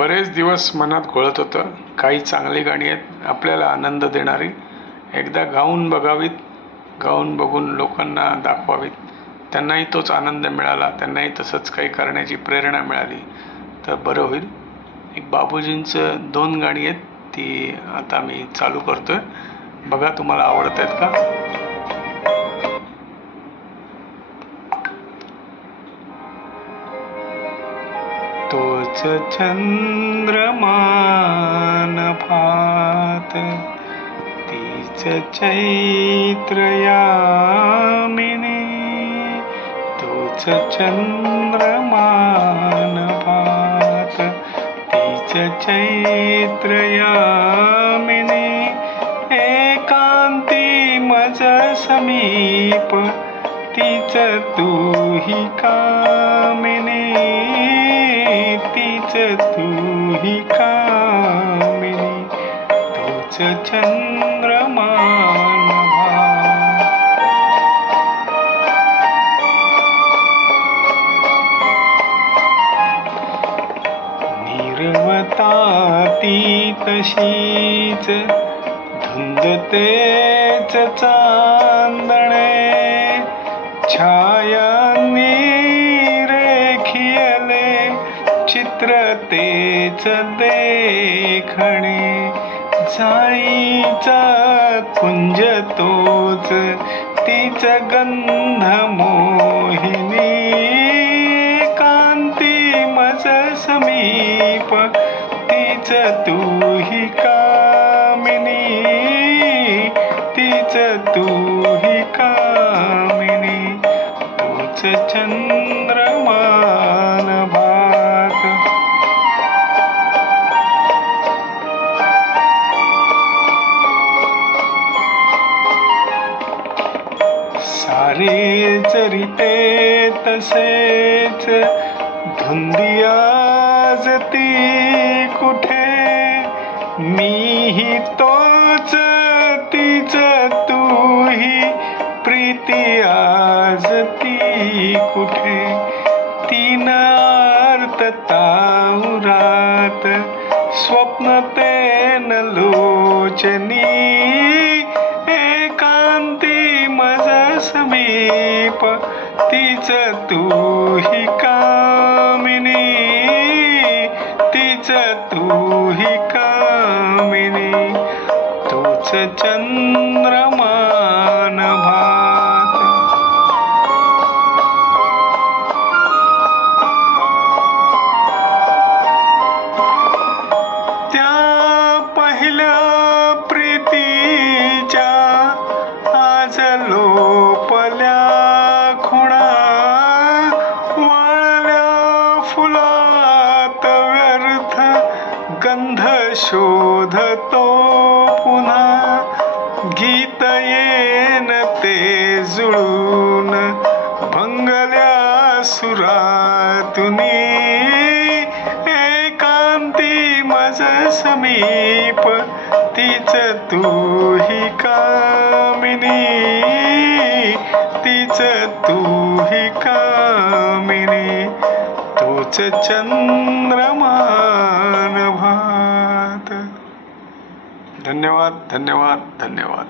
बरेच दिवस मनात घोळत होतं, काही चांगली गाणी आहेत आपल्याला आनंद देणारी, एकदा गाऊन बघावीत, गाऊन बघून लोकांना दाखवावीत, त्यांनाही तोच आनंद मिळाला, त्यांनाही तसंच काही करण्याची प्रेरणा मिळाली तर बरं होईल. एक बाबूजींचं 2 गाणी आहेत, ती आता मी चालू करतोय, बघा तुम्हाला आवडत आहेत का. तोच चंद्रमान भात, तीच चैत्र यामिनी, तोच चंद्रमान भात, तीच चैत्र यामिनी, एकांती मज समीप, तीच तूही कामिनी, तीच तूही कामिनी, तोच चंद्रमान भात. निर्वता ती तशीच, धुंद तेच चांदणे, छायांनी रेखियले, चित्र तेच देखणे, जाईचा कुंज तोच, तीच गंध मोहिनी, कांती मज समीप, तीच तूही कामिनी, तीच तूही कामिनी, तोच चंद्रमान भात. सारे चरिते तसेच, धुंदियाज ती कुठे, मीही तोच तीच तूही, प्रीती आज ती कुठे, तीन अर्थ ताउरात, स्वप्न तेन लोचनी, एकांती मज समीप, तीच तूही कामिनी, तीच तूही कामिनी, तोच चंद्रमान भात. त्या पहिल्या प्रीतीच्या आज लोपल्या खुणा, वाळल्या फुलात व्यर्थ गंध शोधतो पुन्हा, गीत येन ते जुळून, भंगल्या सुरातुनी, एकांती मज समीप, तीच तूही कामिनी, तीच तूही कामिनी, तोच चंद्रमान भात. धन्यवाद धन्यवाद धन्यवाद.